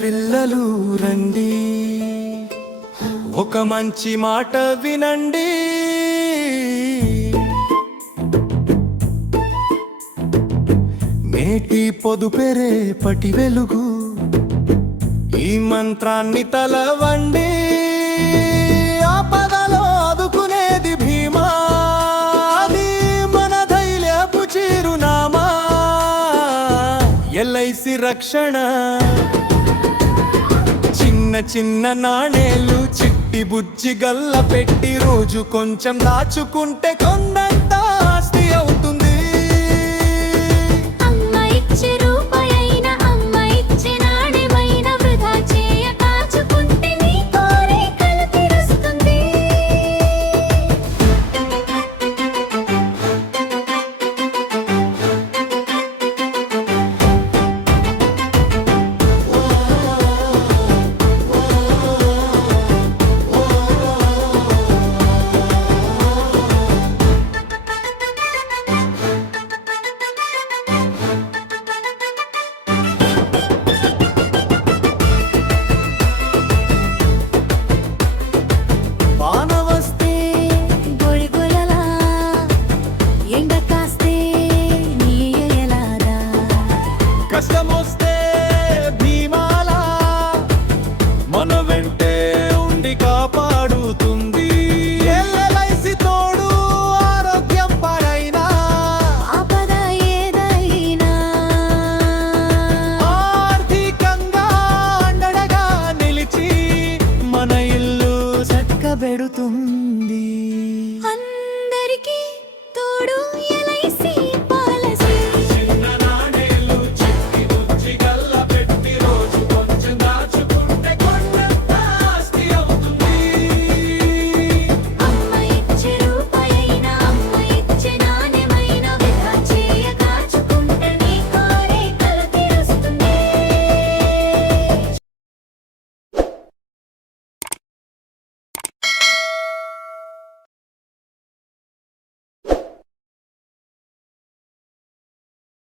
పిల్లలు రండి, ఒక మంచి మాట వినండి. నేటి పొదుపెరే పటి వెలుగు, ఈ మంత్రాన్ని తలవండి. ఆపదలో ఆదుకునేది భీమా, అది మన ధైర్యపు చిరునామా. ఎల్ఐసి రక్షణ, చిన్న చిన్న నాణేలు చిట్టి బుజ్జి గల్ల పెట్టి రోజు కొంచెం దాచుకుంటే